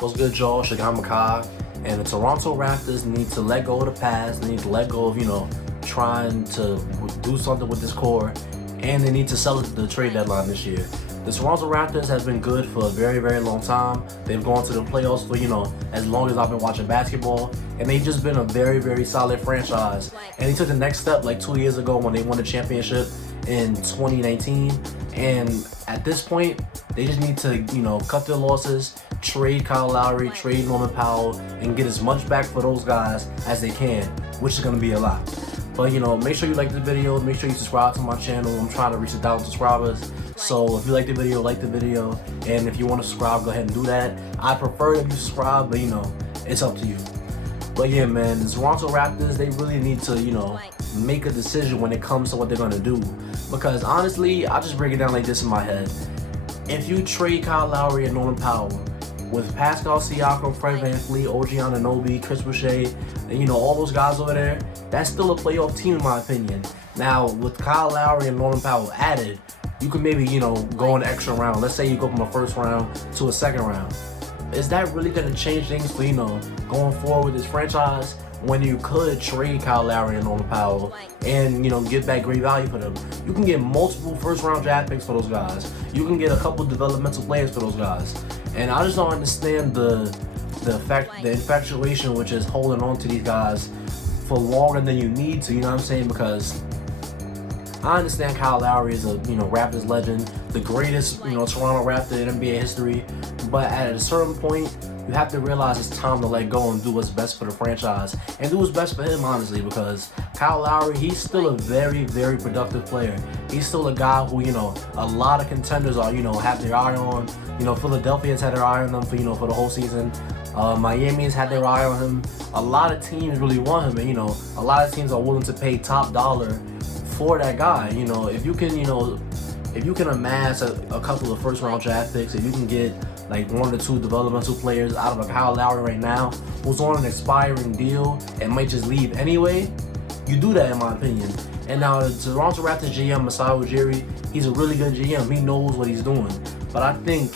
What's good, y'all? Shigamakai. And the Toronto Raptors need to let go of the past. They need to let go of, trying to do something with this core. And they need to sell it to the trade deadline this year. The Toronto Raptors has been good for a very, very long time. They've gone to the playoffs for, as long as I've been watching basketball. And they've just been a very, very solid franchise. And they took the next step like 2 years ago when they won the championship in 2019. And at this point, they just need to, cut their losses, trade Kyle Lowry, trade Norman Powell, and get as much back for those guys as they can, which is going to be a lot. But, make sure you like the video, make sure you subscribe to my channel. I'm trying to reach 1,000 subscribers. So if you like the video, like the video. And if you want to subscribe, go ahead and do that. I prefer that you subscribe, but, it's up to you. But yeah, man, the Toronto Raptors, they really need to, make a decision when it comes to what they're going to do. Because honestly, I just break it down like this in my head. If you trade Kyle Lowry and Norman Powell with Pascal Siakam, Fred VanVleet, OG Anunoby, Chris Boucher, and all those guys over there, that's still a playoff team in my opinion. Now, with Kyle Lowry and Norman Powell added, you can maybe, go an extra round. Let's say you go from a first round to a second round. Is that really going to change things for, going forward with this franchise when you could trade Kyle Lowry and Norman Powell and, get back great value for them? You can get multiple first-round draft picks for those guys. You can get a couple developmental players for those guys. And I just don't understand the infatuation which is holding on to these guys for longer than you need to, you know what I'm saying? Because I understand Kyle Lowry is a, Raptors legend, the greatest, Toronto Raptor in NBA history. But at a certain point, you have to realize it's time to let go and do what's best for the franchise. And do what's best for him, honestly, because Kyle Lowry, he's still a very, very productive player. He's still a guy who, a lot of contenders are, have their eye on. Philadelphia's had their eye on them for the whole season. Miami's had their eye on him. A lot of teams really want him, and, a lot of teams are willing to pay top dollar for that guy. If you can amass a couple of first-round draft picks, if you can get like 1 or 2 developmental players out of a Kyle Lowry right now who's on an expiring deal and might just leave anyway, you do that in my opinion. And now the Toronto Raptors GM, Masai Ujiri, he's a really good GM. He knows what he's doing. But I think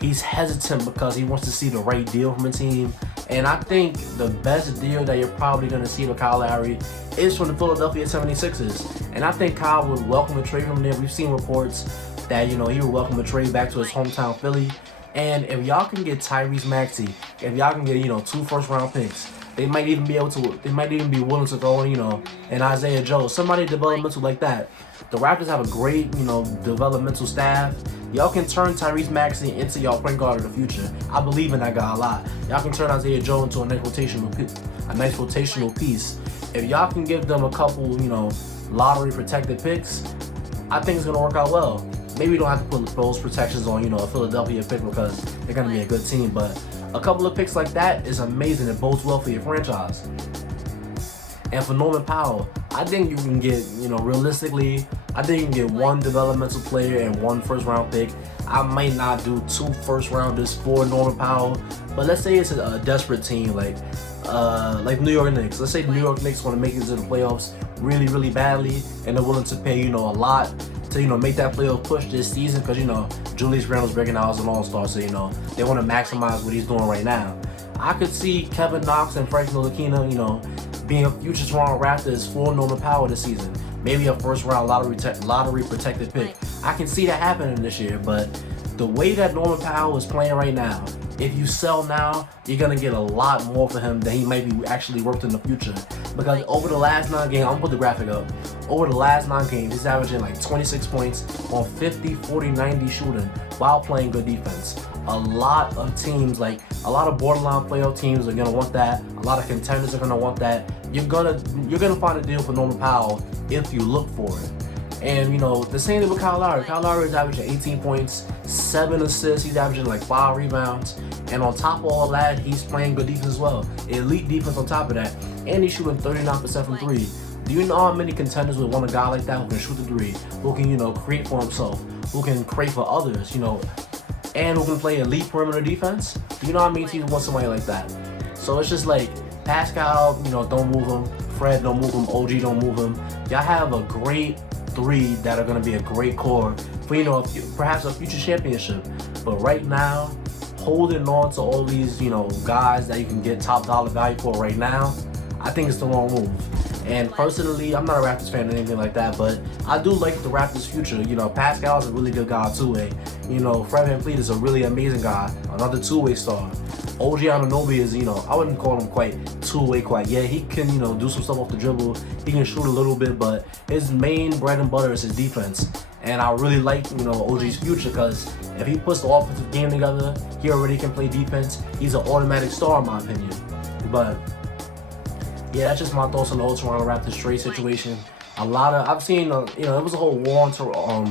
he's hesitant because he wants to see the right deal from a team. And I think the best deal that you're probably going to see with Kyle Lowry is from the Philadelphia 76ers. And I think Kyle would welcome a trade from there. We've seen reports that, he would welcome a trade back to his hometown Philly. And if y'all can get Tyrese Maxey, if y'all can get, 2 first-round picks, they might even be willing to throw in, an Isaiah Joe, somebody developmental like that. The Raptors have a great, developmental staff. Y'all can turn Tyrese Maxey into y'all point guard of the future. I believe in that guy a lot. Y'all can turn Isaiah Joe into a nice rotational piece. If y'all can give them a couple, lottery protected picks, I think it's gonna work out well. Maybe you don't have to put those protections on, a Philadelphia pick because they're gonna be a good team, but a couple of picks like that is amazing. It bodes well for your franchise. And for Norman Powell, I think you can get, realistically, I think you can get 1 developmental player and 1 first-round pick. I might not do 2 first-rounders for Norman Powell, but let's say it's a desperate team like New York Knicks. Let's say the New York Knicks want to make it to the playoffs really, really badly, and they're willing to pay, a lot to, make that playoff push this season because, Julius Randle's breaking out as an all-star, so, they want to maximize what he's doing right now. I could see Kevin Knox and Frank Ntilikina, being future Toronto Raptors for Norman Powell this season. Maybe a first-round lottery protected pick. I can see that happening this year, but the way that Norman Powell is playing right now, if you sell now, you're going to get a lot more for him than he might be actually worth in the future. Because over the last 9 games, I'm going to put the graphic up. Over the last 9 games, he's averaging like 26 points on 50, 40, 90 shooting while playing good defense. A lot of teams, like a lot of borderline playoff teams are going to want that. A lot of contenders are going to want that. You're gonna find a deal for Norman Powell if you look for it. And, the same thing with Kyle Lowry. Kyle Lowry is averaging 18 points, 7 assists. He's averaging like 5 rebounds. And on top of all that, he's playing good defense as well. Elite defense on top of that. And he's shooting 39% from 3. Do you know how many contenders would want a guy like that who can shoot the 3, who can, create for himself, who can create for others, and who can play elite perimeter defense? Do you know how many teams want somebody like that? So it's just like, Pascal, don't move him. Fred, don't move him. OG, don't move him. Y'all have a great 3 that are going to be a great core for, perhaps a future championship. But right now, holding on to all these, guys that you can get top dollar value for right now, I think it's the wrong move. And personally, I'm not a Raptors fan or anything like that, but I do like the Raptors' future. Pascal's a really good guy, two-way. Fred VanVleet is a really amazing guy, another two-way star. OG Anunoby is, I wouldn't call him quite two-way quite yet. He can, do some stuff off the dribble. He can shoot a little bit, but his main bread and butter is his defense. And I really like, OG's future, because if he puts the offensive game together, he already can play defense. He's an automatic star, in my opinion. But yeah, that's just my thoughts on the whole Toronto Raptors trade situation. I've seen, it was a whole war on Toronto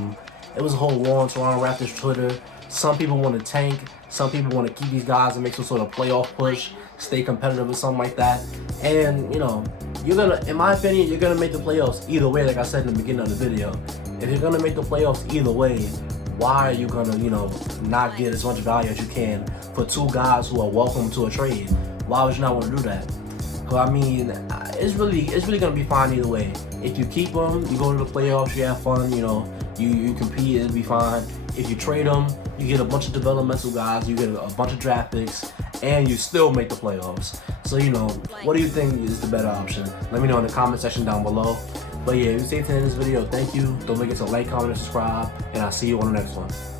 Raptors Twitter. Some people want to tank. Some people want to keep these guys and make some sort of playoff push, stay competitive or something like that. And, in my opinion, you're gonna make the playoffs either way, like I said in the beginning of the video. If you're gonna make the playoffs either way, why are you gonna, not get as much value as you can for two guys who are welcome to a trade? Why would you not want to do that? Because, it's really gonna be fine either way. If you keep them, you go to the playoffs, you have fun, you compete, it'll be fine. If you trade them, you get a bunch of developmental guys, you get a bunch of draft picks, and you still make the playoffs. So, what do you think is the better option? Let me know in the comment section down below. But yeah, if you stay tuned in this video, thank you. Don't forget to like, comment, and subscribe, and I'll see you on the next one.